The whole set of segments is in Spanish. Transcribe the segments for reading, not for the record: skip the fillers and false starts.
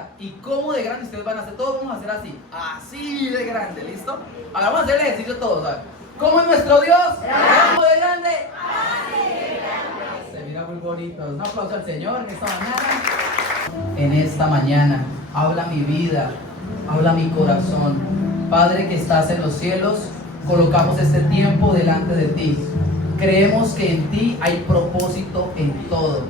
orar. ¿Y cómo de grande ustedes van a hacer? Todos vamos a hacer así de grande, ¿listo? Ahora vamos a hacer el ejercicio todos, ¿sabes? ¿Cómo es nuestro Dios? ¿Cómo de grande? Se mira muy bonito. Un aplauso al Señor en esta mañana. En esta mañana, habla mi vida, habla mi corazón. Padre que estás en los cielos, colocamos este tiempo delante de ti. Creemos que en ti hay propósito en todo.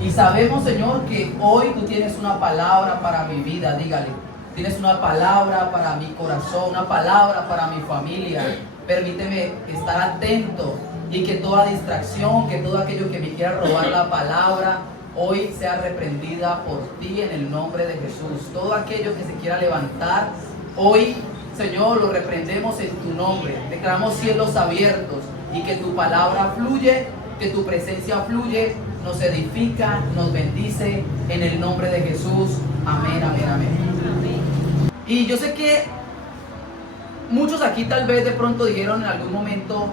Y sabemos, Señor, que hoy tú tienes una palabra para mi vida, dígale. Tienes una palabra para mi corazón, una palabra para mi familia. Permíteme estar atento y que toda distracción, que todo aquello que me quiera robar la palabra, hoy sea reprendida por ti en el nombre de Jesús. Todo aquello que se quiera levantar, hoy, Señor, lo reprendemos en tu nombre. Declaramos cielos abiertos y que tu palabra fluye, que tu presencia fluye, nos edifica, nos bendice en el nombre de Jesús. Amén, amén, amén. Y yo sé que muchos aquí tal vez de pronto dijeron en algún momento,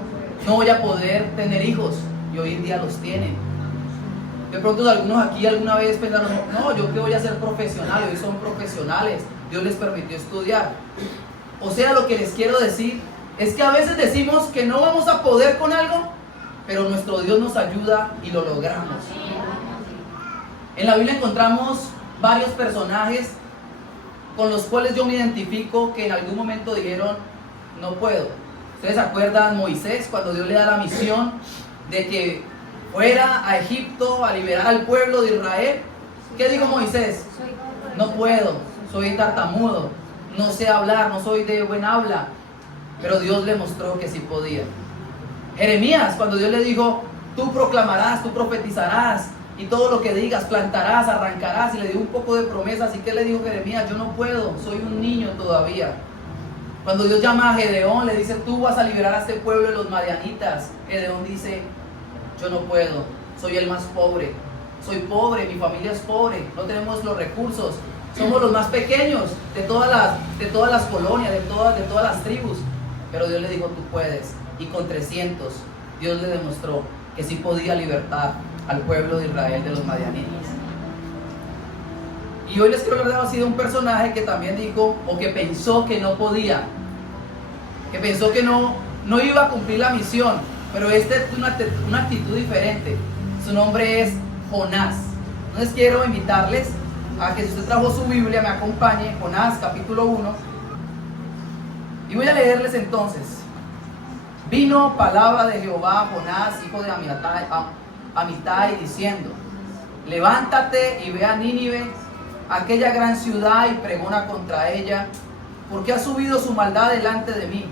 no voy a poder tener hijos, y hoy en día los tienen. De pronto algunos aquí alguna vez pensaron, no, yo que voy a ser profesional, hoy son profesionales, Dios les permitió estudiar. O sea, lo que les quiero decir es que a veces decimos que no vamos a poder con algo, pero nuestro Dios nos ayuda y lo logramos. En la Biblia encontramos varios personajes con los cuales yo me identifico que en algún momento dijeron, no puedo. ¿Ustedes se acuerdan Moisés cuando Dios le da la misión de que fuera a Egipto a liberar al pueblo de Israel? ¿Qué dijo Moisés? No puedo, soy tartamudo, no sé hablar, no soy de buen habla. Pero Dios le mostró que sí podía. Jeremías, cuando Dios le dijo, tú proclamarás, tú profetizarás, y todo lo que digas, plantarás, arrancarás, y le dio un poco de promesas. ¿Y qué le dijo Jeremías? Yo no puedo, soy un niño todavía. Cuando Dios llama a Gedeón, le dice, tú vas a liberar a este pueblo de los madianitas. Gedeón dice, yo no puedo, soy el más pobre, soy pobre, mi familia es pobre, no tenemos los recursos, somos los más pequeños de todas las colonias, de todas las tribus. Pero Dios le dijo, tú puedes. Y con 300, Dios le demostró que sí podía libertar al pueblo de Israel de los madianitas. Y hoy les quiero hablar de un personaje que también dijo, o que pensó que no podía, que pensó que no iba a cumplir la misión, pero esta es una actitud diferente. Su nombre es Jonás. Entonces quiero invitarles a que si usted trajo su Biblia, me acompañe, Jonás capítulo 1. Y voy a leerles entonces. Vino palabra de Jehová a Jonás, hijo de Amitai, diciendo, levántate y ve a Nínive, aquella gran ciudad, y pregona contra ella, porque ha subido su maldad delante de mí.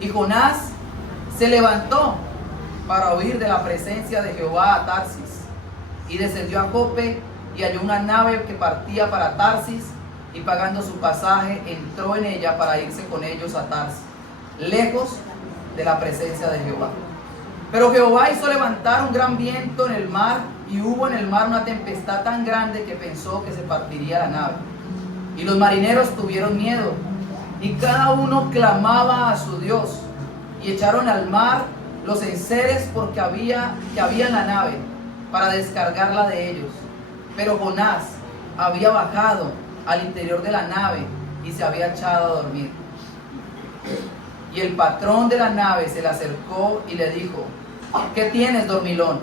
Y Jonás se levantó para huir de la presencia de Jehová a Tarsis, y descendió a Jope, y halló una nave que partía para Tarsis, y pagando su pasaje, entró en ella para irse con ellos a Tarsis, lejos de la presencia de Jehová. Pero Jehová hizo levantar un gran viento en el mar, y hubo en el mar una tempestad tan grande que pensó que se partiría la nave. Y los marineros tuvieron miedo, y cada uno clamaba a su Dios, y echaron al mar los enseres que había en la nave, para descargarla de ellos. Pero Jonás había bajado al interior de la nave y se había echado a dormir. Y el patrón de la nave se le acercó y le dijo, ¿qué tienes, dormilón?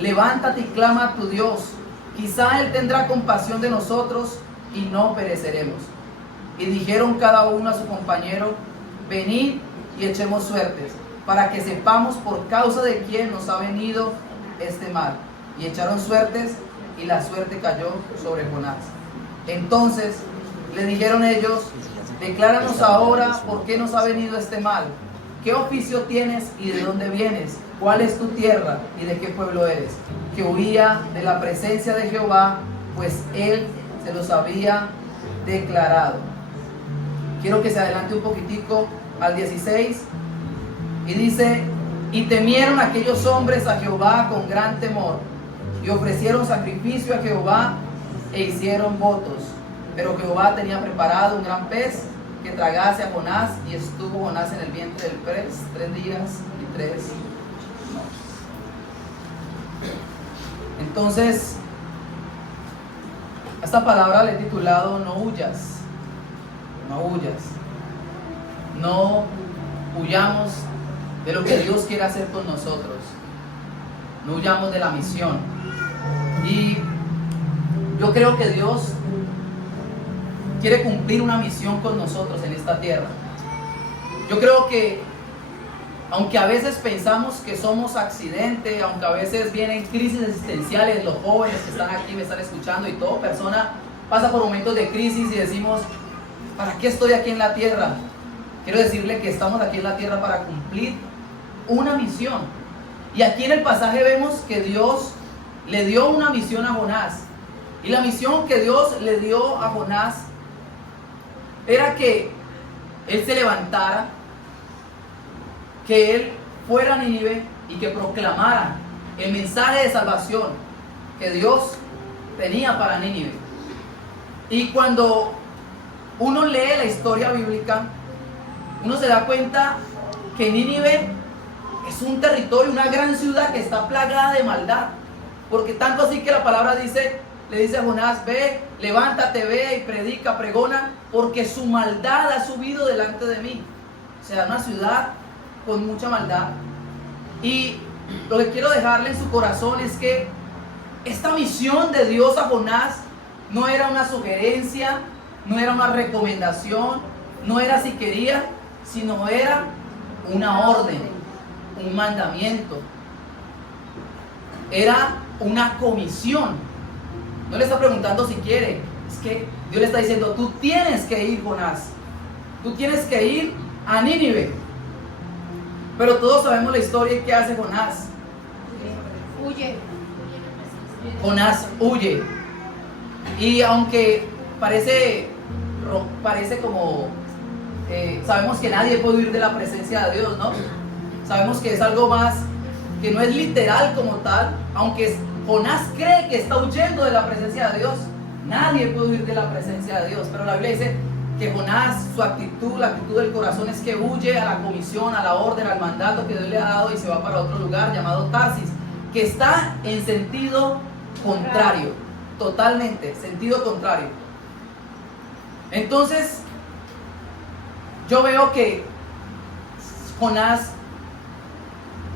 Levántate y clama a tu Dios, quizá Él tendrá compasión de nosotros y no pereceremos. Y dijeron cada uno a su compañero, venid y echemos suertes, para que sepamos por causa de quién nos ha venido este mal. Y echaron suertes, y la suerte cayó sobre Jonás. Entonces le dijeron ellos, decláranos ahora por qué nos ha venido este mal. ¿Qué oficio tienes y de dónde vienes? ¿Cuál es tu tierra y de qué pueblo eres? Que huía de la presencia de Jehová, pues él se los había declarado. Quiero que se adelante un poquitico al 16. Y dice, y temieron aquellos hombres a Jehová con gran temor, y ofrecieron sacrificio a Jehová e hicieron votos. Pero Jehová tenía preparado un gran pez que tragase a Jonás, y estuvo Jonás en el vientre del pez 3 días y 3 noches. Entonces, A esta palabra le he titulado no huyas, no huyas, no huyamos de lo que Dios quiere hacer con nosotros, no huyamos de la misión. Y yo creo que Dios quiere cumplir una misión con nosotros en esta tierra. Yo creo que aunque a veces pensamos que somos accidente, aunque a veces vienen crisis existenciales, los jóvenes que están aquí me están escuchando y toda persona pasa por momentos de crisis y decimos, ¿para qué estoy aquí en la tierra? Quiero decirle que estamos aquí en la tierra para cumplir una misión. Y aquí en el pasaje vemos que Dios le dio una misión a Jonás. Y la misión que Dios le dio a Jonás era que él se levantara, que él fuera a Nínive y que proclamara el mensaje de salvación que Dios tenía para Nínive. Y cuando uno lee la historia bíblica, uno se da cuenta que Nínive es un territorio, una gran ciudad que está plagada de maldad. Porque tanto así que la palabra dice, le dice a Jonás, ve, levántate, ve y predica, pregona, porque su maldad ha subido delante de mí. O sea, una ciudad con mucha maldad. Y lo que quiero dejarle en su corazón es que esta misión de Dios a Jonás no era una sugerencia, no era una recomendación, no era si quería, sino era una orden, un mandamiento. Era una comisión. No le está preguntando si quiere, es que Dios le está diciendo, tú tienes que ir, Jonás, tú tienes que ir a Nínive. Pero todos sabemos la historia y qué hace Jonás. Huye. Jonás huye. Y aunque parece como sabemos que nadie puede huir de la presencia de Dios, ¿no? Sabemos que es algo más, que no es literal como tal. Aunque Jonás cree que está huyendo de la presencia de Dios, nadie puede huir de la presencia de Dios. Pero la Biblia dice que Jonás, su actitud, la actitud del corazón es que huye a la comisión, a la orden, al mandato que Dios le ha dado y se va para otro lugar llamado Tarsis, que está en sentido contrario, totalmente, sentido contrario. Entonces, yo veo que Jonás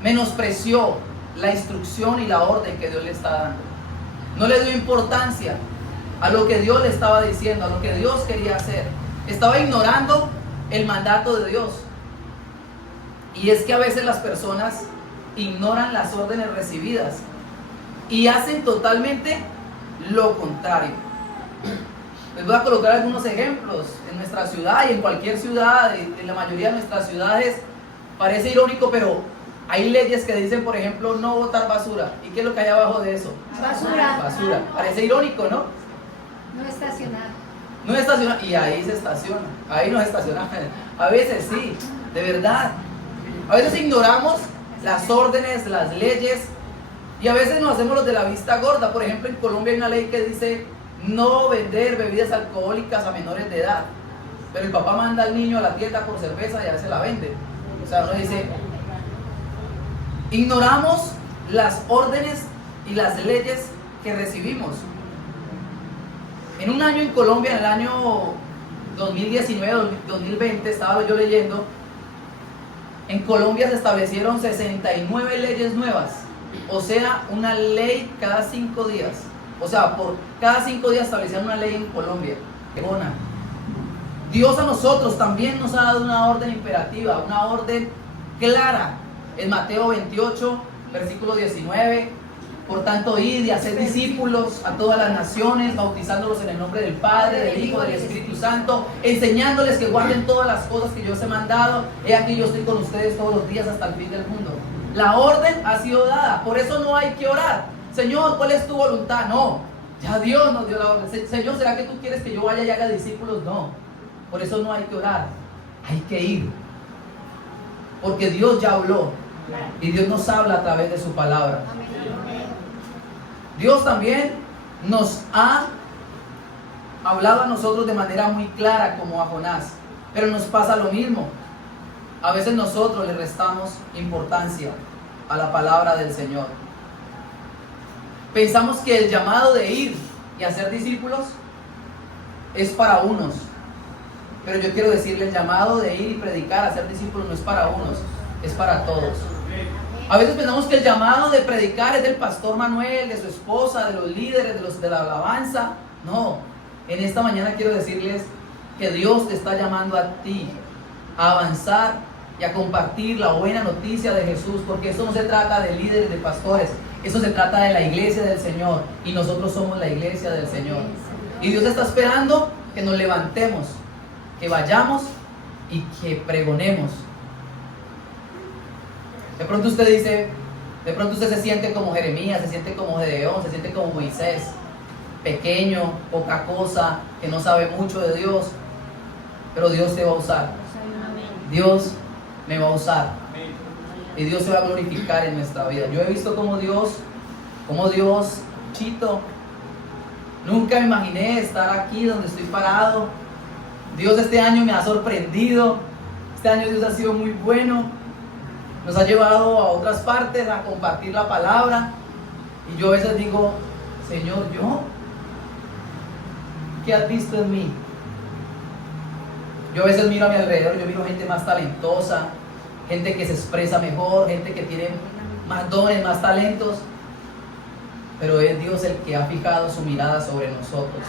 menospreció la instrucción y la orden que Dios le está dando. No le dio importancia a lo que Dios le estaba diciendo, a lo que Dios quería hacer. Estaba ignorando el mandato de Dios. Y es que a veces las personas ignoran las órdenes recibidas y hacen totalmente lo contrario. Les voy a colocar algunos ejemplos en nuestra ciudad y en cualquier ciudad, en la mayoría de nuestras ciudades. Parece irónico, pero hay leyes que dicen, por ejemplo, no botar basura. ¿Y qué es lo que hay abajo de eso? Basura. Basura. Parece irónico, ¿no? No estacionar. No estaciona, y ahí se estaciona, ahí no se estaciona. A veces sí, de verdad. A veces ignoramos las órdenes, las leyes, y a veces nos hacemos los de la vista gorda. Por ejemplo, en Colombia hay una ley que dice no vender bebidas alcohólicas a menores de edad, pero el papá manda al niño a la tienda por cerveza y a veces la vende. O sea, uno dice, ignoramos las órdenes y las leyes que recibimos. En un año en Colombia, en el año 2019-2020, estaba yo leyendo, en Colombia se establecieron 69 leyes nuevas, o sea, una ley cada 5 días. O sea, por cada 5 días establecían una ley en Colombia. Dios a nosotros también nos ha dado una orden imperativa, una orden clara. En Mateo 28, versículo 19, por tanto, id y haced discípulos a todas las naciones, bautizándolos en el nombre del Padre, del Hijo, del Espíritu Santo, enseñándoles que guarden todas las cosas que yo os he mandado. He aquí yo estoy con ustedes todos los días hasta el fin del mundo. La orden ha sido dada, por eso no hay que orar. Señor, ¿cuál es tu voluntad? No, ya Dios nos dio la orden. Señor, ¿será que tú quieres que yo vaya y haga discípulos? No, por eso no hay que orar, hay que ir. Porque Dios ya habló y Dios nos habla a través de su palabra. Dios también nos ha hablado a nosotros de manera muy clara como a Jonás, pero nos pasa lo mismo. A veces nosotros le restamos importancia a la palabra del Señor. Pensamos que el llamado de ir y hacer discípulos es para unos. Pero yo quiero decirle, el llamado de ir y predicar, hacer discípulos no es para unos, es para todos. A veces pensamos que el llamado de predicar es del pastor Manuel, de su esposa, de los líderes, de la alabanza. No, en esta mañana quiero decirles que Dios te está llamando a ti a avanzar y a compartir la buena noticia de Jesús, porque esto no se trata de líderes, de pastores, eso se trata de la iglesia del Señor, y nosotros somos la iglesia del Señor. Y Dios está esperando que nos levantemos, que vayamos y que pregonemos. De pronto usted dice, de pronto usted se siente como Jeremías, se siente como Gedeón, se siente como Moisés, pequeño, poca cosa, que no sabe mucho de Dios, pero Dios te va a usar. Dios me va a usar y Dios se va a glorificar en nuestra vida. Yo he visto como Dios, Chito, nunca me imaginé estar aquí donde estoy parado. Dios este año me ha sorprendido. Este año Dios ha sido muy bueno. Nos ha llevado a otras partes a compartir la palabra. Y yo a veces digo, Señor, ¿qué has visto en mí? Yo a veces miro a mi alrededor, yo miro gente más talentosa, gente que se expresa mejor, gente que tiene más dones, más talentos. Pero es Dios el que ha fijado su mirada sobre nosotros.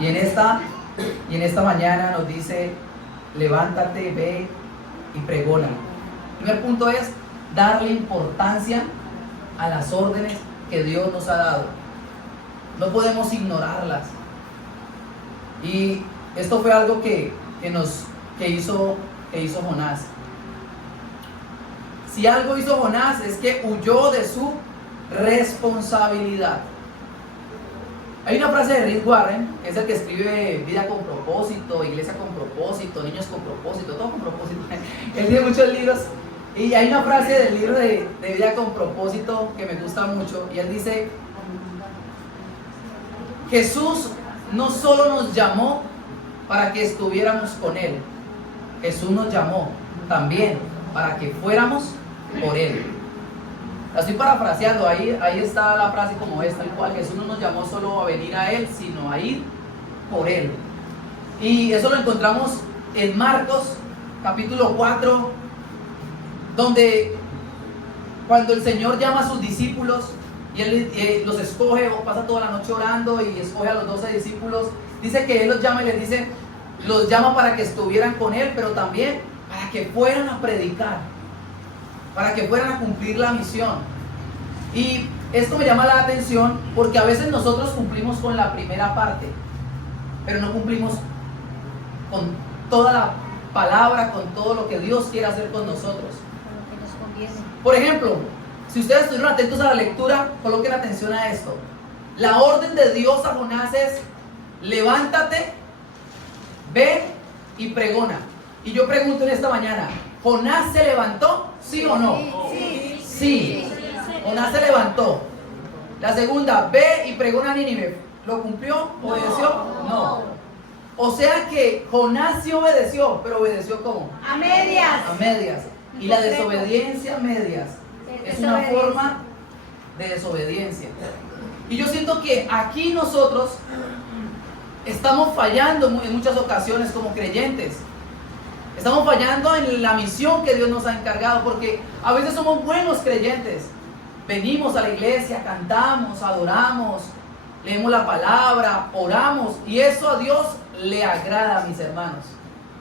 Y en esta mañana nos dice, levántate, ve y pregona. El primer punto es darle importancia a las órdenes que Dios nos ha dado. No podemos ignorarlas. Y esto fue algo que hizo Jonás. Si algo hizo Jonás es que huyó de su responsabilidad. Hay una frase de Rick Warren, que es el que escribe Vida con propósito, Iglesia con propósito, Niños con propósito, todo con propósito. Él tiene muchos libros. Y hay una frase del libro de Vida con propósito que me gusta mucho. Y él dice, Jesús no solo nos llamó para que estuviéramos con Él. Jesús nos llamó también para que fuéramos por Él. La estoy parafraseando, ahí está la frase como esta, el cual Jesús no nos llamó solo a venir a Él, sino a ir por Él. Y eso lo encontramos en Marcos capítulo 4, donde cuando el Señor llama a sus discípulos y Él los escoge, o pasa toda la noche orando y escoge a los 12 discípulos, dice que Él los llama y les dice, los llama para que estuvieran con Él, pero también para que fueran a predicar, para que fueran a cumplir la misión. Y esto me llama la atención porque a veces nosotros cumplimos con la primera parte, pero no cumplimos con toda la palabra, con todo lo que Dios quiere hacer con nosotros. Por ejemplo, si ustedes estuvieron atentos a la lectura, coloquen atención a esto. La orden de Dios a Jonás es, levántate, ve y pregona. Y yo pregunto en esta mañana, ¿Jonás se levantó? ¿Sí o no? Sí. Jonás se levantó. La segunda, ve y pregona a Nínive. ¿Lo cumplió? ¿Obedeció? No. O sea que Jonás sí obedeció, pero obedeció ¿cómo? A medias. A medias. Y la desobediencia a medias es una forma de desobediencia. Y yo siento que aquí nosotros estamos fallando en muchas ocasiones como creyentes. Estamos fallando en la misión que Dios nos ha encargado, porque a veces somos buenos creyentes. Venimos a la iglesia, cantamos, adoramos, leemos la palabra, oramos, y eso a Dios le agrada, mis hermanos.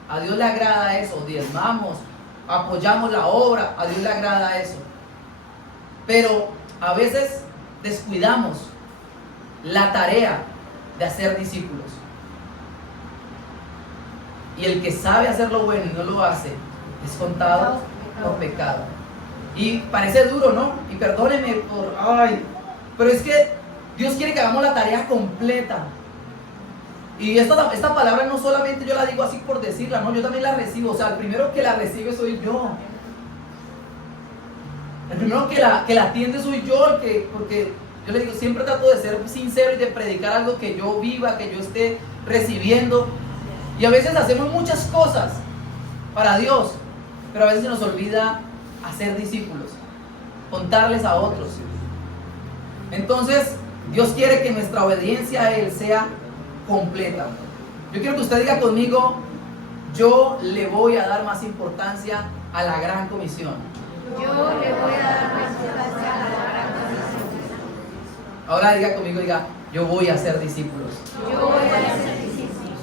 A Dios le agrada eso, diezmamos, apoyamos la obra, a Dios le agrada eso. Pero a veces descuidamos la tarea de hacer discípulos. Y el que sabe hacer lo bueno y no lo hace, es contado por pecado. Y parece duro, ¿no? Y perdónenme por... pero es que Dios quiere que hagamos la tarea completa. Y esta palabra no solamente yo la digo así por decirla, no, yo también la recibo. O sea, el primero que la recibe soy yo. El primero que la atiende soy yo, porque yo le digo, siempre trato de ser sincero y de predicar algo que yo viva, que yo esté recibiendo. Y a veces hacemos muchas cosas para Dios, pero a veces se nos olvida hacer discípulos, contarles a otros. Entonces, Dios quiere que nuestra obediencia a Él sea completa. Yo quiero que usted diga conmigo, yo le voy a dar más importancia a la gran comisión. Yo le voy a dar más importancia a la gran comisión. Ahora diga conmigo, diga, yo voy a ser discípulos. Yo voy a ser discípulos.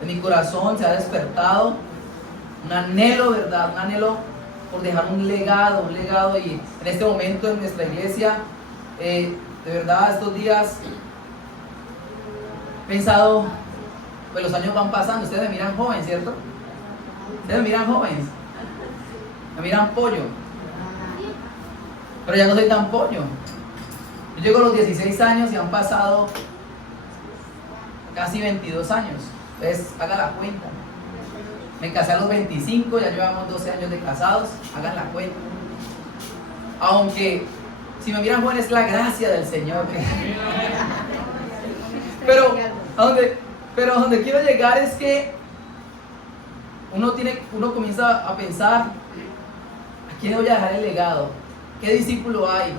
En mi corazón se ha despertado un anhelo, ¿verdad? Un anhelo por dejar un legado, y en este momento en nuestra iglesia, de verdad, estos días he pensado, pues los años van pasando, ustedes me miran joven, ¿cierto? Ustedes me miran jóvenes, me miran pollo, pero ya no soy tan pollo. Yo llego a los 16 años y han pasado casi 22 años, entonces haga la cuenta. Me casé a los 25, ya llevamos 12 años de casados, hagan la cuenta. Aunque, si me miran joven, es la gracia del Señor. Pero a donde quiero llegar es que uno comienza a pensar, ¿a quién voy a dejar el legado? ¿Qué discípulo hay?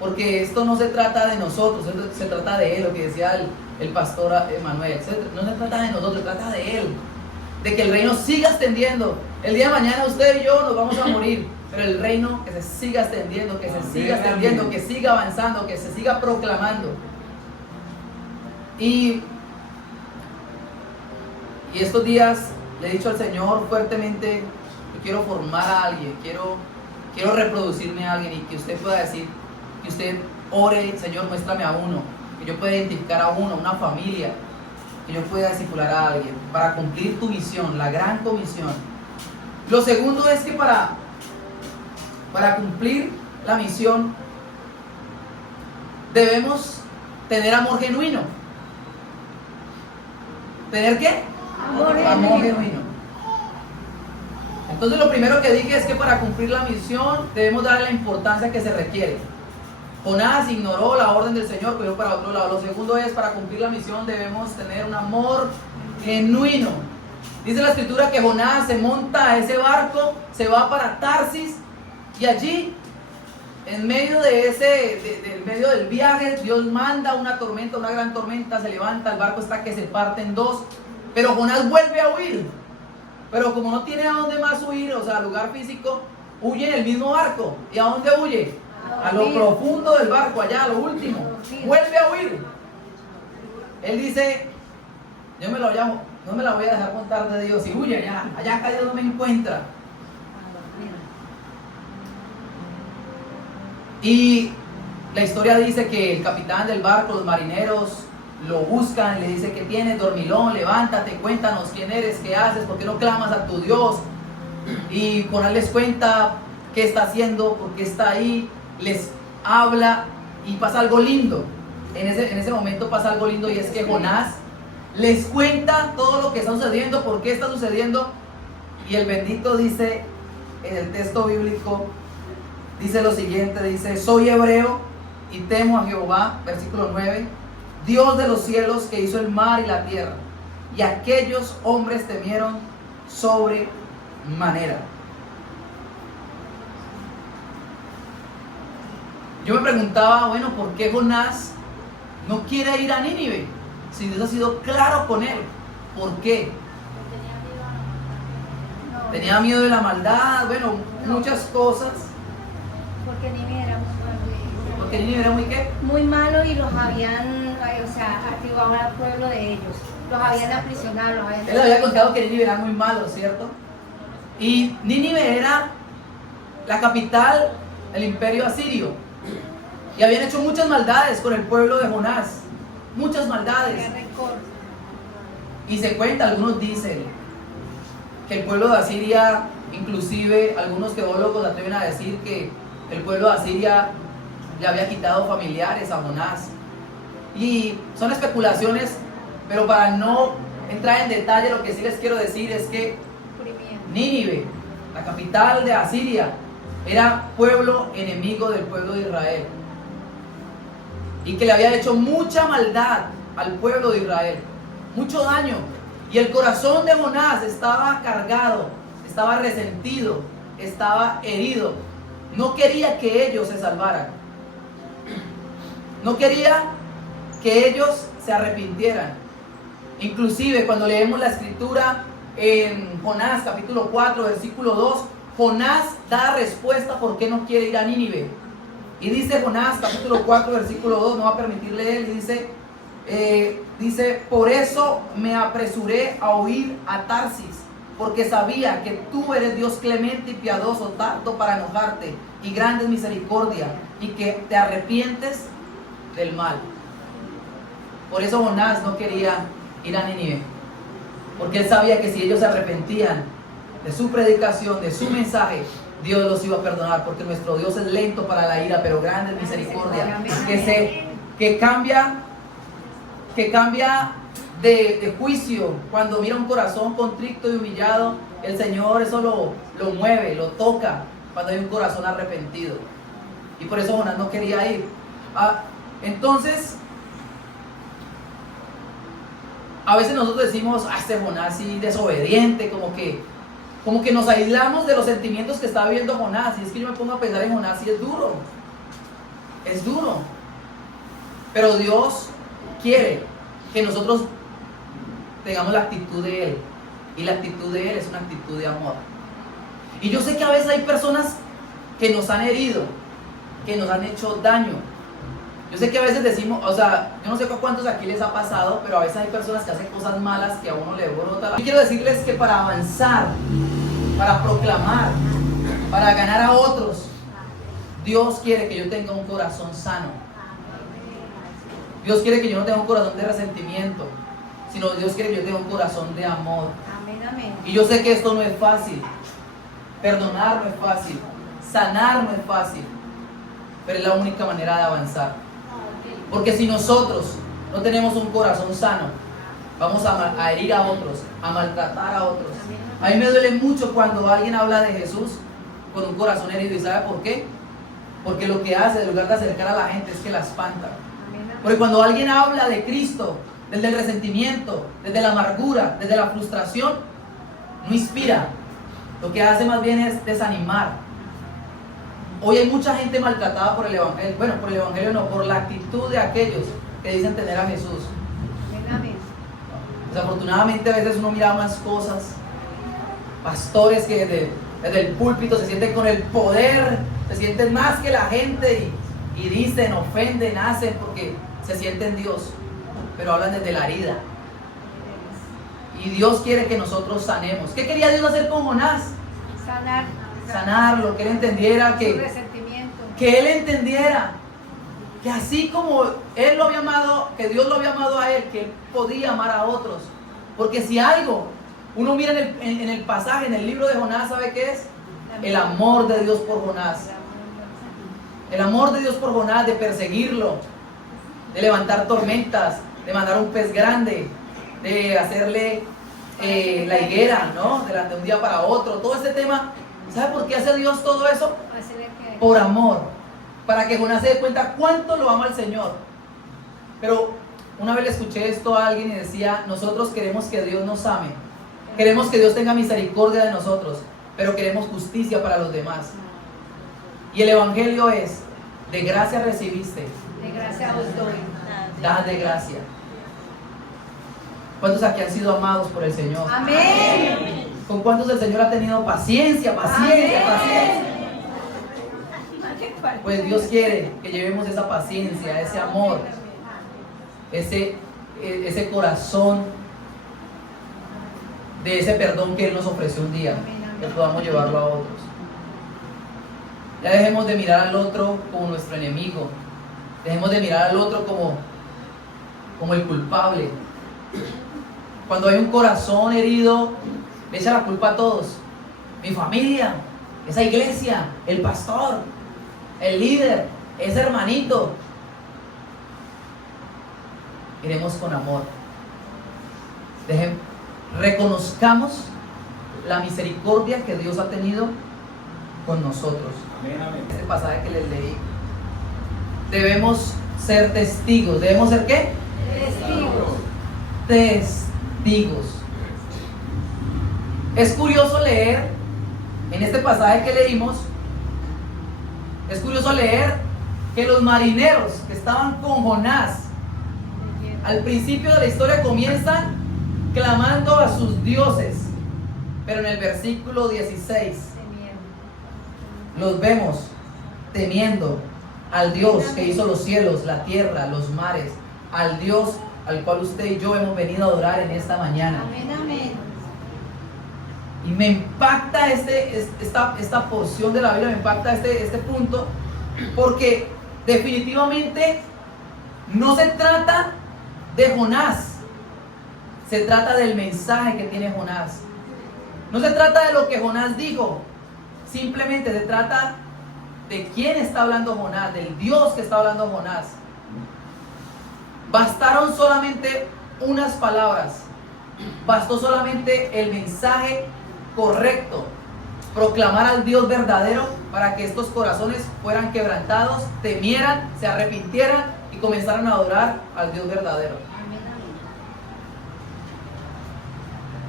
Porque esto no se trata de nosotros, se trata de Él, lo que decía el pastor Emanuel. No se trata de nosotros, se trata de Él. De que el reino siga extendiendo. El día de mañana usted y yo nos vamos a morir, pero el reino que se siga extendiendo, que se siga extendiendo, que siga avanzando, que se siga proclamando. Y estos días le he dicho al Señor fuertemente, yo quiero formar a alguien, quiero reproducirme a alguien, y que usted pueda decir, que usted ore, Señor, muéstrame a uno, que yo pueda identificar a uno, una familia, que yo pueda discipular a alguien para cumplir tu misión, la gran comisión. Lo segundo es que para cumplir la misión debemos tener amor genuino. ¿Tener qué? Amor genuino. Entonces lo primero que dije es que para cumplir la misión debemos darle la importancia que se requiere. Jonás ignoró la orden del Señor, cogió para otro lado. Lo segundo es, para cumplir la misión debemos tener un amor genuino. Dice la escritura que Jonás se monta a ese barco, se va para Tarsis, y allí, en medio medio del viaje, Dios manda una tormenta, una gran tormenta, se levanta, el barco está que se parte en dos, pero Jonás vuelve a huir. Pero como no tiene a dónde más huir, o sea, lugar físico, huye en el mismo barco. ¿Y a dónde huye? A lo profundo del barco, allá, a lo último. Vuelve a huir. Él dice, yo no me la voy a dejar contar de Dios. Y huye allá acá Dios no me encuentra. Y la historia dice que el capitán del barco, los marineros, lo buscan, le dice, ¿qué tienes, dormilón? Levántate, cuéntanos quién eres, qué haces, por qué no clamas a tu Dios. Y Jonás les cuenta qué está haciendo, por qué está ahí, les habla, y pasa algo lindo. En ese momento pasa algo lindo, y es que Jonás les cuenta todo lo que está sucediendo, por qué está sucediendo, y el bendito dice en el texto bíblico, dice lo siguiente, dice, soy hebreo y temo a Jehová, versículo 9, Dios de los cielos, que hizo el mar y la tierra, y aquellos hombres temieron sobremanera. Yo me preguntaba, bueno, ¿por qué Jonás no quiere ir a Nínive? Si Dios ha sido claro con él. ¿Por qué? Tenía miedo de la maldad, bueno, muchas cosas. Porque Nínive era muy malo. Porque Nínive era muy ¿qué? Muy malo, y los habían, activado al pueblo de ellos. Los habían aprisionado, los habían... Él había contado que Nínive era muy malo, ¿cierto? Y Nínive era la capital del imperio asirio. Y habían hecho muchas maldades con el pueblo de Jonás. Muchas maldades. Y se cuenta, algunos dicen, que el pueblo de Asiria, inclusive algunos teólogos atreven a decir que el pueblo de Asiria le había quitado familiares a Jonás. Y son especulaciones, pero para no entrar en detalle, lo que sí les quiero decir es que Nínive, la capital de Asiria, era pueblo enemigo del pueblo de Israel, y que le había hecho mucha maldad al pueblo de Israel, mucho daño. Y el corazón de Jonás estaba cargado, estaba resentido, estaba herido. No quería que ellos se salvaran. No quería que ellos se arrepintieran. Inclusive cuando leemos la escritura en Jonás capítulo 4 versículo 2, Jonás da respuesta por qué no quiere ir a Nínive. Y dice Jonás capítulo 4 versículo 2, no va a permitir leer, y dice, por eso me apresuré a huir a Tarsis, porque sabía que tú eres Dios clemente y piadoso, tardo para enojarte y grande es misericordia, y que te arrepientes del mal. Por eso Jonás no quería ir a Nínive, porque él sabía que si ellos se arrepentían de su predicación, de su mensaje, Dios los iba a perdonar, porque nuestro Dios es lento para la ira, pero grande es misericordia, que cambia de juicio. Cuando mira un corazón contrito y humillado, el Señor eso lo mueve, lo toca, cuando hay un corazón arrepentido. Y por eso Jonás no quería ir. Entonces, a veces nosotros decimos, este Jonás sí desobediente, como que nos aislamos de los sentimientos que está viviendo Jonás. Y es que yo me pongo a pensar en Jonás y es duro. Es duro. Pero Dios quiere que nosotros tengamos la actitud de Él. Y la actitud de Él es una actitud de amor. Y yo sé que a veces hay personas que nos han herido, que nos han hecho daño. Yo sé que a veces decimos, o sea, yo no sé cuántos aquí les ha pasado, pero a veces hay personas que hacen cosas malas que a uno le brota la... Yo quiero decirles que para avanzar, para proclamar, para ganar a otros, Dios quiere que yo tenga un corazón sano. Dios quiere que yo no tenga un corazón de resentimiento, sino Dios quiere que yo tenga un corazón de amor. Y yo sé que esto no es fácil. Perdonar no es fácil. Sanar no es fácil. Pero es la única manera de avanzar. Porque si nosotros no tenemos un corazón sano, vamos a herir a otros, a maltratar a otros. A mí me duele mucho cuando alguien habla de Jesús con un corazón herido. ¿Y sabe por qué? Porque lo que hace, en lugar de acercar a la gente, es que la espanta. Porque cuando alguien habla de Cristo, desde el resentimiento, desde la amargura, desde la frustración, no inspira. Lo que hace más bien es desanimar. Hoy hay mucha gente maltratada por el Evangelio. Bueno, por el Evangelio no, por la actitud de aquellos que dicen tener a Jesús. Desafortunadamente a veces uno mira más cosas. Pastores que desde el púlpito se sienten con el poder, se sienten más que la gente y dicen, ofenden, hacen porque se sienten Dios, pero hablan desde la herida. Y Dios quiere que nosotros sanemos. ¿Qué quería Dios hacer con Jonás? Sanarlo, que él entendiera que él entendiera que así como él lo había amado, que Dios lo había amado a él, que él podía amar a otros. Porque si algo uno mira en el pasaje, en el libro de Jonás, ¿sabe qué es? El amor de Dios por Jonás. El amor de Dios por Jonás, de perseguirlo, de levantar tormentas, de mandar un pez grande, de hacerle la higuera, ¿no? De un día para otro, todo ese tema. ¿Sabe por qué hace Dios todo eso? Por amor, para que Jonás se dé cuenta cuánto lo ama el Señor. Pero una vez le escuché esto a alguien y decía, nosotros queremos que Dios nos ame, queremos que Dios tenga misericordia de nosotros, pero queremos justicia para los demás. Y el Evangelio es, de gracia recibiste, de gracia os doy, dad de gracia. ¿Cuántos aquí han sido amados por el Señor? Amén. ¿Con cuántos el Señor ha tenido paciencia? Pues Dios quiere que llevemos esa paciencia, ese amor, ese corazón de ese perdón que Él nos ofreció un día, que podamos llevarlo a otros. Ya dejemos de mirar al otro como nuestro enemigo, dejemos de mirar al otro como el culpable. Cuando hay un corazón herido, le echa la culpa a todos. Mi familia, esa iglesia, el pastor, el líder, ese hermanito. Iremos con amor. Reconozcamos la misericordia que Dios ha tenido con nosotros. Amén. Este pasaje que les leí. Debemos ser testigos. ¿Debemos ser qué? Testigos. Es curioso leer en este pasaje que leímos, es curioso leer que los marineros que estaban con Jonás al principio de la historia comienzan clamando a sus dioses, pero en el versículo 16 los vemos temiendo al Dios que hizo los cielos, la tierra, los mares, al Dios al cual usted y yo hemos venido a adorar en esta mañana. Amén, amén. Y me impacta esta porción de la Biblia, me impacta este punto, porque definitivamente no se trata de Jonás, se trata del mensaje que tiene Jonás. No se trata de lo que Jonás dijo, simplemente se trata de quién está hablando Jonás, del Dios que está hablando Jonás. Bastaron solamente unas palabras, bastó solamente el mensaje correcto, proclamar al Dios verdadero para que estos corazones fueran quebrantados, temieran, se arrepintieran y comenzaran a adorar al Dios verdadero.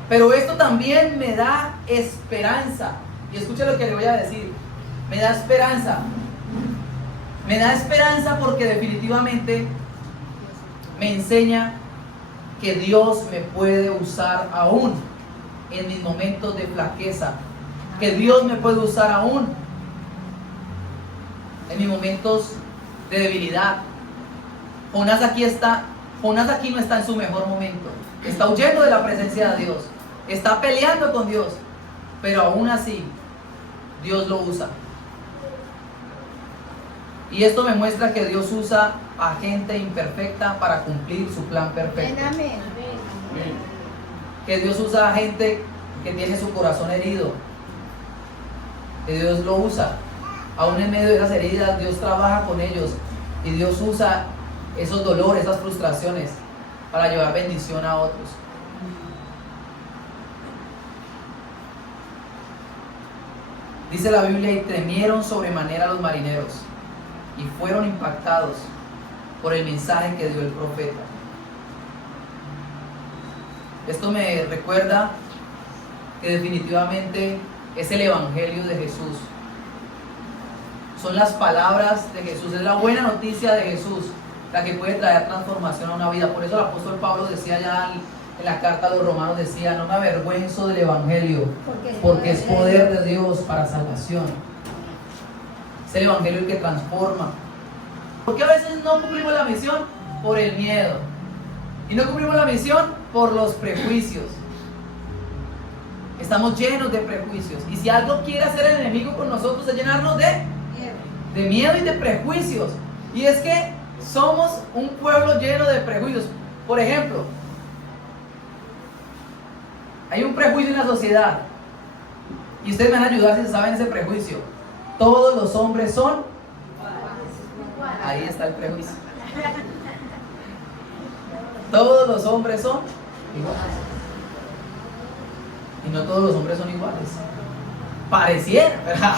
Pero esto también me da esperanza, y escucha lo que le voy a decir, me da esperanza porque definitivamente me enseña que Dios me puede usar aún en mis momentos de flaqueza, que Dios me puede usar aún en mis momentos de debilidad. Jonás aquí no está en su mejor momento, está huyendo de la presencia de Dios, está peleando con Dios, pero aún así Dios lo usa. Y esto me muestra que Dios usa a gente imperfecta para cumplir su plan perfecto. Amén. Que Dios usa a gente que tiene su corazón herido, que Dios lo usa. Aún en medio de esas heridas, Dios trabaja con ellos y Dios usa esos dolores, esas frustraciones para llevar bendición a otros. Dice la Biblia: y temieron sobremanera los marineros y fueron impactados por el mensaje que dio el profeta. Esto me recuerda que definitivamente es el Evangelio de Jesús. Son las palabras de Jesús, es la buena noticia de Jesús la que puede traer transformación a una vida. Por eso el apóstol Pablo decía ya en la carta a los romanos, decía: no me avergüenzo del Evangelio, porque es poder de Dios para salvación. Es el Evangelio el que transforma. ¿Por qué a veces no cumplimos la misión? Por el miedo. Y no cumplimos la misión por los prejuicios. Estamos llenos de prejuicios. Y si algo quiere hacer el enemigo con nosotros es llenarnos de miedo y de prejuicios. Y es que somos un pueblo lleno de prejuicios. Por ejemplo, hay un prejuicio en la sociedad. Y ustedes me van a ayudar si saben ese prejuicio. Todos los hombres son. Ahí está el prejuicio. Todos los hombres son iguales. Y no todos los hombres son iguales. Pareciera, ¿verdad?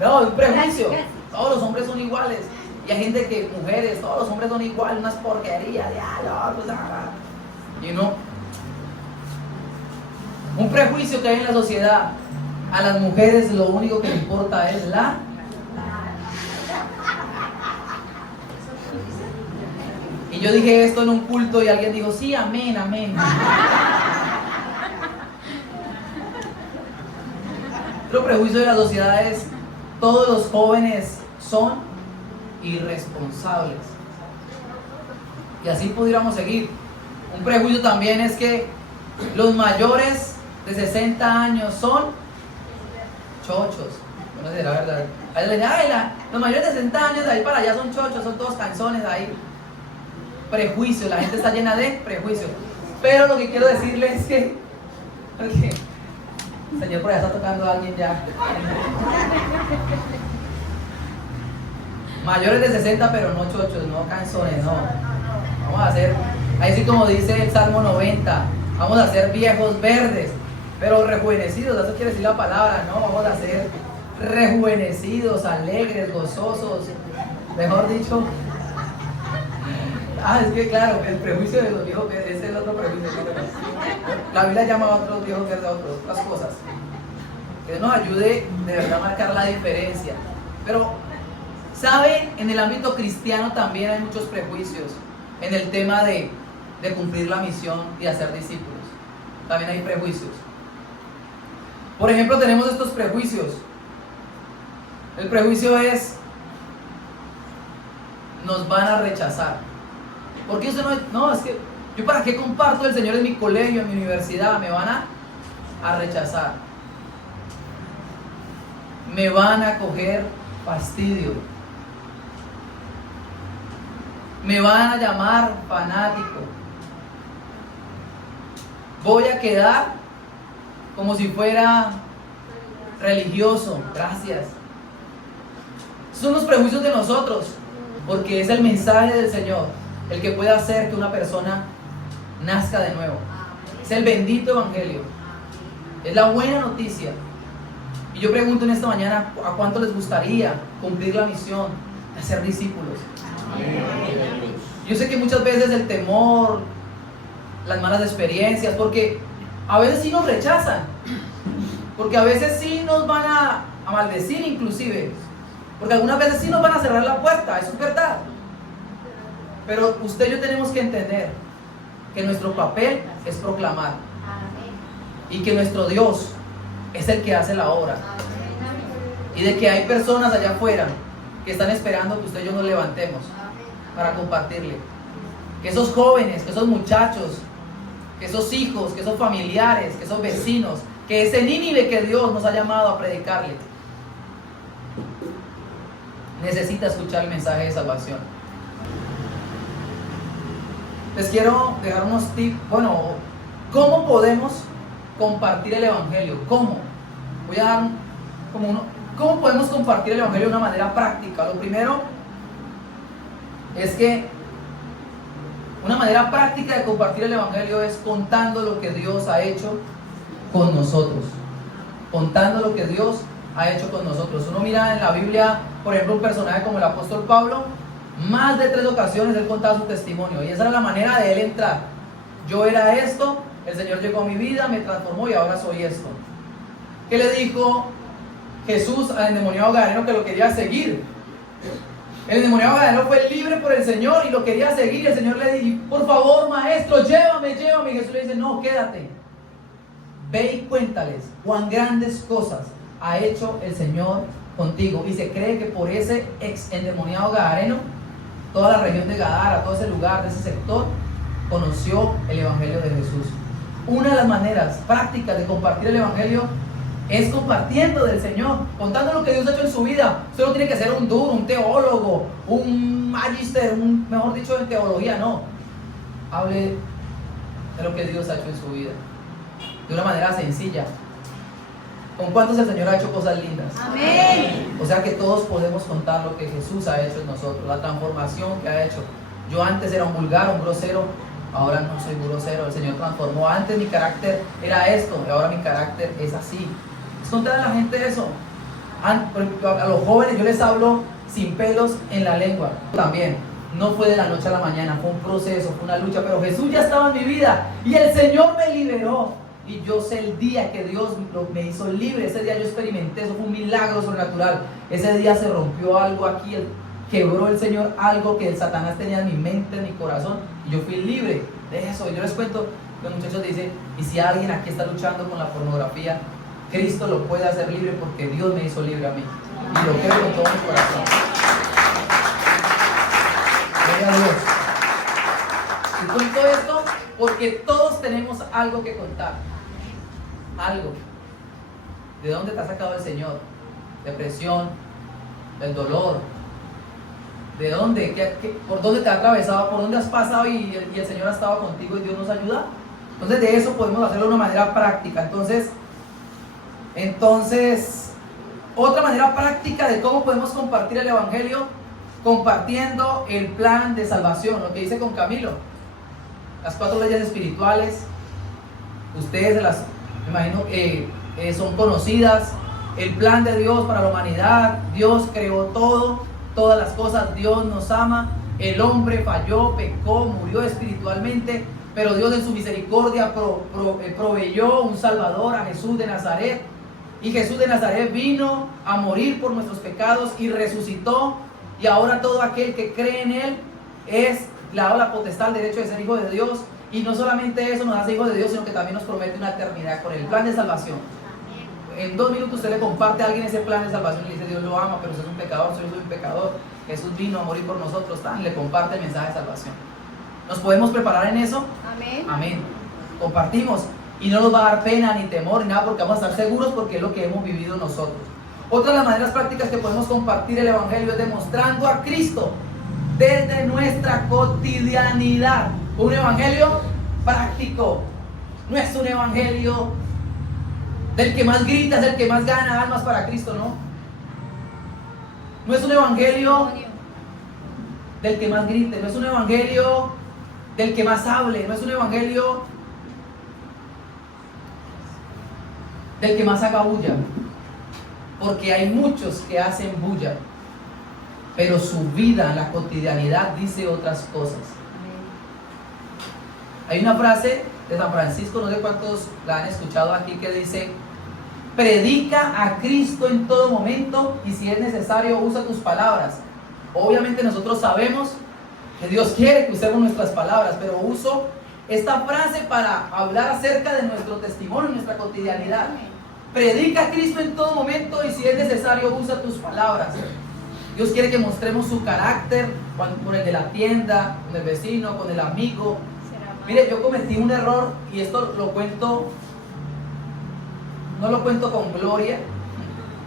No, es un prejuicio. Todos los hombres son iguales. Y hay gente que, mujeres, todos los hombres son iguales, unas porquerías, y no. Un prejuicio que hay en la sociedad. A las mujeres lo único que le importa es la. Y yo dije esto en un culto y alguien dijo: sí, amén, amén. Otro prejuicio de la sociedad es: todos los jóvenes son irresponsables. Y así pudiéramos seguir. Un prejuicio también es que los mayores de 60 años son chochos. No sé, la verdad. Ahí le dicen: los mayores de 60 años de ahí para allá son chochos, son todos canzones ahí. Prejuicio, la gente está llena de prejuicios. Pero lo que quiero decirles es que el Señor por allá está tocando a alguien ya. Mayores de 60, pero no chochos, no canzones, no. Vamos a hacer, ahí sí como dice el Salmo 90, vamos a ser viejos verdes, pero rejuvenecidos. Eso quiere decir la palabra, ¿no? Vamos a ser rejuvenecidos, alegres, gozosos. Mejor dicho. Es que claro, el prejuicio de los viejos verdes es el otro prejuicio. La Biblia llama a otros viejos verdes a otras cosas. Que nos ayude de verdad a marcar la diferencia. Pero ¿Sabe? En el ámbito cristiano también hay muchos prejuicios en el tema de cumplir la misión y hacer discípulos. También hay prejuicios. Por ejemplo, tenemos estos prejuicios. El prejuicio es: nos van a rechazar. ¿Por qué usted no? Es que yo, ¿para qué comparto el Señor en mi colegio, en mi universidad? Me van a rechazar. Me van a coger fastidio. Me van a llamar fanático. Voy a quedar como si fuera religioso. Gracias. Son los prejuicios de nosotros, porque es el mensaje del Señor el que puede hacer que una persona nazca de nuevo. Es el bendito evangelio. Es la buena noticia. Y yo pregunto en esta mañana: ¿a cuánto les gustaría cumplir la misión de hacer discípulos? Yo sé que muchas veces el temor, las malas experiencias, porque a veces sí nos rechazan, porque a veces sí nos van a maldecir inclusive, porque algunas veces sí nos van a cerrar la puerta, eso es verdad. Pero usted y yo tenemos que entender que nuestro papel es proclamar, y que nuestro Dios es el que hace la obra, y de que hay personas allá afuera que están esperando que usted y yo nos levantemos para compartirle. Que esos jóvenes, que esos muchachos, que esos hijos, que esos familiares, que esos vecinos, que ese Nínive que Dios nos ha llamado a predicarle, necesita escuchar el mensaje de salvación. Les quiero dejar unos tips. Bueno, ¿cómo podemos compartir el evangelio? ¿Cómo? Voy a dar como uno. ¿Cómo podemos compartir el evangelio de una manera práctica? Lo primero es que una manera práctica de compartir el evangelio es contando lo que Dios ha hecho con nosotros. Contando lo que Dios ha hecho con nosotros. Uno mira en la Biblia, por ejemplo, un personaje como el apóstol Pablo. Más de 3 ocasiones él contaba su testimonio, y esa era la manera de él entrar. Yo era esto, el Señor llegó a mi vida, me transformó y ahora soy esto. ¿Qué le dijo Jesús al endemoniado gadareno que lo quería seguir? El endemoniado gadareno fue libre por el Señor y lo quería seguir, y el Señor le dijo: por favor, maestro, llévame. Y Jesús le dice: no, quédate. Ve y cuéntales cuán grandes cosas ha hecho el Señor contigo. Y se cree que por ese ex endemoniado gadareno, toda la región de Gadara, todo ese lugar, de ese sector, conoció el evangelio de Jesús. Una de las maneras prácticas de compartir el evangelio es compartiendo del Señor, contando lo que Dios ha hecho en su vida. Usted no tiene que ser un duro, un teólogo, un magister, mejor dicho, en teología, no. Hable de lo que Dios ha hecho en su vida, de una manera sencilla. ¿Con cuántos el Señor ha hecho cosas lindas? Amén. O sea que todos podemos contar lo que Jesús ha hecho en nosotros, la transformación que ha hecho. Yo antes era un vulgar, un grosero, ahora no soy grosero. El Señor transformó. Antes mi carácter era esto, y ahora mi carácter es así. Es contar a la gente eso. A los jóvenes yo les hablo sin pelos en la lengua. También no fue de la noche a la mañana, fue un proceso, fue una lucha, pero Jesús ya estaba en mi vida y el Señor me liberó. Y yo sé el día que Dios me hizo libre. Ese día yo experimenté, eso fue un milagro sobrenatural. Ese día se rompió algo aquí, quebró el Señor algo que el Satanás tenía en mi mente, en mi corazón, y yo fui libre de eso. Y yo les cuento, los muchachos dicen: y si alguien aquí está luchando con la pornografía, Cristo lo puede hacer libre, porque Dios me hizo libre a mí, y lo creo con todo mi corazón. Gloria a Dios. Y cuento esto porque todos tenemos algo que contar. Algo. ¿De dónde te ha sacado el Señor? Depresión, del dolor. ¿De dónde? ¿Por dónde te ha atravesado? ¿Por dónde has pasado y el Señor ha estado contigo y Dios nos ayuda? Entonces de eso podemos hacerlo de una manera práctica. Entonces, otra manera práctica de cómo podemos compartir el evangelio, compartiendo el plan de salvación, lo que dice con Camilo. Las 4 leyes espirituales, ustedes me imagino son conocidas. El plan de Dios para la humanidad. Dios creó todas las cosas. Dios nos ama. El hombre falló, pecó, murió espiritualmente, pero Dios en su misericordia proveyó un Salvador, a Jesús de Nazaret. Y Jesús de Nazaret vino a morir por nuestros pecados y resucitó y ahora todo aquel que cree en Él le ha dado la potestad, el derecho de ser hijo de Dios. Y no solamente eso nos hace hijos de Dios, sino que también nos promete una eternidad con el plan de salvación. En 2 minutos usted le comparte a alguien ese plan de salvación y le dice: Dios lo ama, pero usted es un pecador, yo soy un pecador, Jesús vino a morir por nosotros, le comparte el mensaje de salvación. ¿Nos podemos preparar en eso? Amén. Amén. Compartimos y no nos va a dar pena ni temor ni nada, porque vamos a estar seguros porque es lo que hemos vivido nosotros. Otra de las maneras prácticas que podemos compartir el Evangelio es demostrando a Cristo desde nuestra cotidianidad. Un evangelio práctico. No es un evangelio del que más grita, es el que más gana almas para Cristo, ¿no? No es un evangelio del que más grite, no es un evangelio del que más hable, no es un evangelio del que más haga bulla, porque hay muchos que hacen bulla, pero su vida, la cotidianidad, dice otras cosas. Hay una frase de San Francisco, no sé cuántos la han escuchado aquí, que dice: predica a Cristo en todo momento y si es necesario usa tus palabras. Obviamente nosotros sabemos que Dios quiere que usemos nuestras palabras, pero uso esta frase para hablar acerca de nuestro testimonio, nuestra cotidianidad. Predica a Cristo en todo momento y si es necesario usa tus palabras. Dios quiere que mostremos su carácter con el de la tienda, con el vecino, con el amigo. Mire, yo cometí un error y esto lo cuento, no lo cuento con Gloria,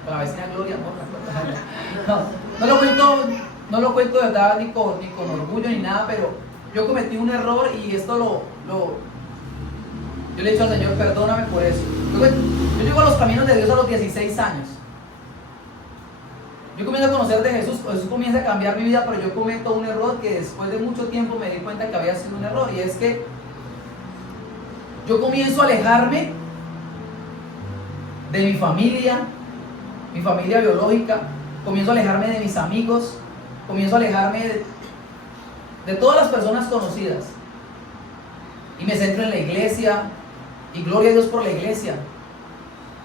con la vecina Gloria, no lo cuento de verdad ni con orgullo ni nada, pero yo cometí un error y esto yo le he dicho al Señor: perdóname por eso. Yo llego a los caminos de Dios a los 16 años. Yo comienzo a conocer de Jesús, Jesús comienza a cambiar mi vida, pero yo cometo un error que después de mucho tiempo me di cuenta que había sido un error, y es que yo comienzo a alejarme de mi familia biológica, comienzo a alejarme de mis amigos, comienzo a alejarme de todas las personas conocidas, y me centro en la iglesia, y gloria a Dios por la iglesia.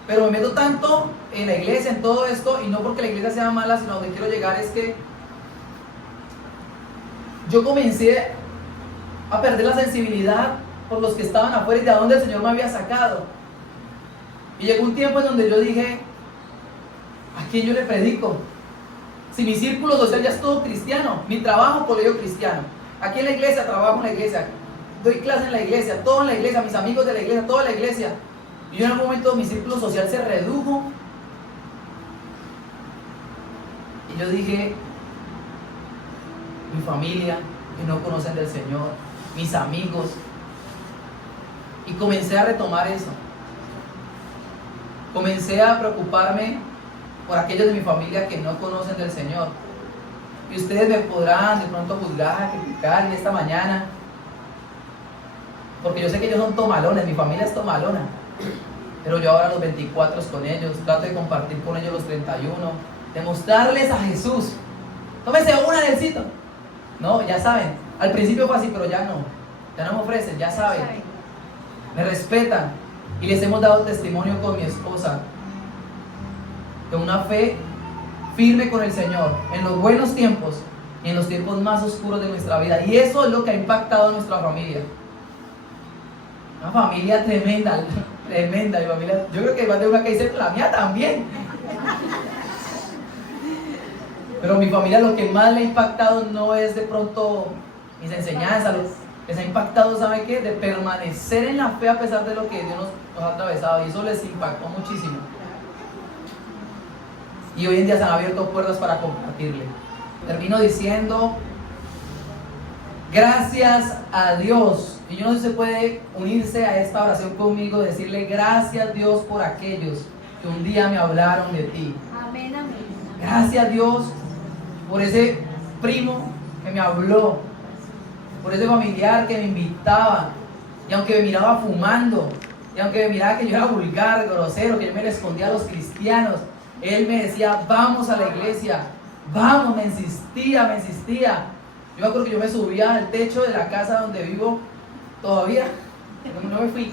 Pero me meto tanto en la iglesia, en todo esto, y no porque la iglesia sea mala, sino donde quiero llegar es que yo comencé a perder la sensibilidad por los que estaban afuera y de dónde el Señor me había sacado. Y llegó un tiempo en donde yo dije: ¿a quién yo le predico? Si mi círculo social ya es todo cristiano, mi trabajo, colegio cristiano, aquí en la iglesia, trabajo en la iglesia, doy clase en la iglesia, todo en la iglesia, mis amigos de la iglesia, toda la iglesia. Y yo en algún momento mi círculo social se redujo. Y yo dije: mi familia, que no conocen del Señor, mis amigos. Y comencé a retomar eso. Comencé a preocuparme por aquellos de mi familia que no conocen del Señor. Y ustedes me podrán de pronto juzgar, criticar en esta mañana, porque yo sé que ellos son tomalones, mi familia es tomalona. Pero yo ahora los 24 con ellos, trato de compartir con ellos los 31, de mostrarles a Jesús. Tómese una, Nelsito. No, ya saben, al principio fue así, pero ya no me ofrecen, ya saben, me respetan. Y les hemos dado testimonio con mi esposa de una fe firme con el Señor, en los buenos tiempos y en los tiempos más oscuros de nuestra vida. Y eso es lo que ha impactado a nuestra familia. Una familia tremenda, tremenda. Mi familia, yo creo que hay más de una que dice: la mía también. Pero mi familia, lo que más le ha impactado no es de pronto mis enseñanzas, les ha impactado, ¿sabe qué? De permanecer en la fe a pesar de lo que Dios nos ha atravesado, y eso les impactó muchísimo. Y hoy en día se han abierto puertas para compartirle. Termino diciendo: gracias a Dios. Y yo no sé si se puede unirse a esta oración conmigo, decirle: gracias Dios por aquellos que un día me hablaron de ti. Amén, amén. Gracias Dios por ese primo que me habló, por ese familiar que me invitaba, y aunque me miraba fumando, y aunque me miraba que yo era vulgar, grosero, que yo me le escondía a los cristianos, él me decía: vamos a la iglesia, vamos, me insistía. Yo me acuerdo que yo me subía al techo de la casa donde vivo todavía, no me fui,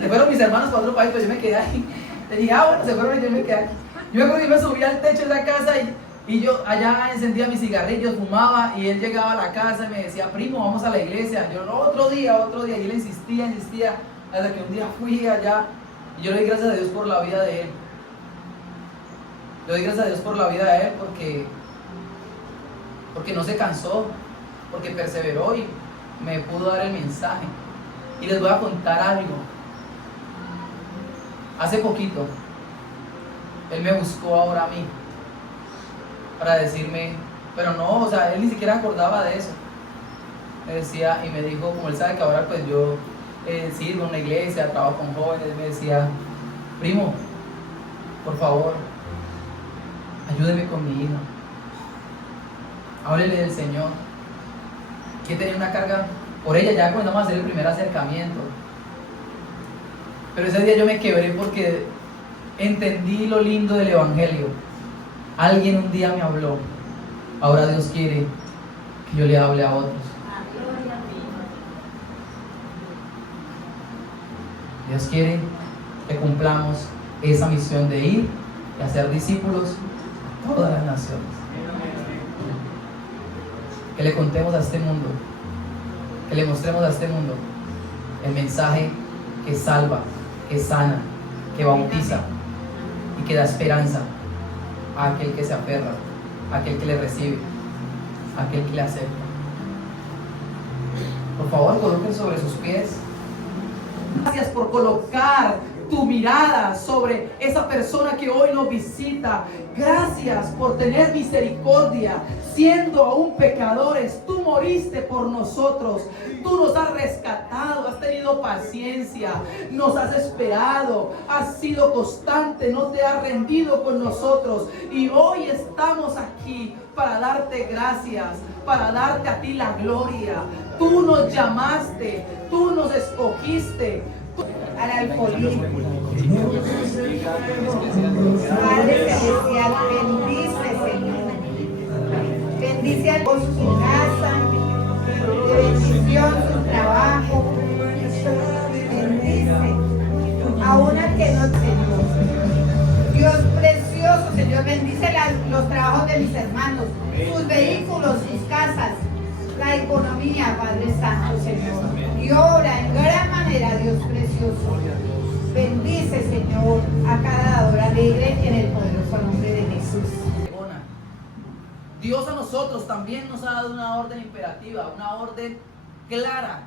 se fueron mis hermanos para otro país, pero yo me quedé ahí. Le dije: bueno, se fueron y yo me quedé aquí. Yo me acuerdo que yo me subía al techo de la casa y Y yo allá encendía mis cigarrillos, fumaba, y él llegaba a la casa y me decía, primo, vamos a la iglesia. Yo, no, otro día. Y él insistía, hasta que un día fui allá. Y yo le doy gracias a Dios por la vida de él. Le doy gracias a Dios por la vida de él porque no se cansó, porque perseveró y me pudo dar el mensaje. Y les voy a contar algo. Hace poquito, él me buscó ahora a mí para decirme, pero no, o sea, él ni siquiera acordaba de eso. Me decía y me dijo, como él sabe que ahora pues yo sirvo en una iglesia, trabajo con jóvenes, me decía, primo, por favor, ayúdeme con mi hija, háblele del Señor. Que tenía una carga por ella, ya comenzamos a hacer el primer acercamiento. Pero ese día yo me quebré porque entendí lo lindo del Evangelio. Alguien un día me habló, ahora Dios quiere que yo le hable a otros. Dios quiere que cumplamos esa misión de ir y hacer discípulos a todas las naciones. Que le contemos a este mundo, que le mostremos a este mundo el mensaje que salva, que sana, que bautiza y que da esperanza a aquel que se aferra, a aquel que le recibe, a aquel que le acepta. Por favor, coloquen sobre sus pies. Gracias por colocar tu mirada sobre esa persona que hoy nos visita. Gracias por tener misericordia. Siendo aún pecadores, tú moriste por nosotros. Tú nos has rescatado, has tenido paciencia, nos has esperado, has sido constante, no te has rendido con nosotros. Y hoy estamos aquí para darte gracias, para darte a ti la gloria. Tú nos llamaste, tú nos escogiste. Al alcoholismo. Padre Celestial, bendice, Señor. Bendice a su casa, de bendición su trabajo. Bendice aún al que no, Señor. Dios precioso, Señor, bendice los trabajos de mis hermanos, sus vehículos, sus casas, la economía, Padre Santo, Señor. Y obra en gran manera, Dios precioso. Bendice, Señor, a cada dador alegre en el poderoso nombre de Jesús. Dios a nosotros también nos ha dado una orden imperativa, una orden clara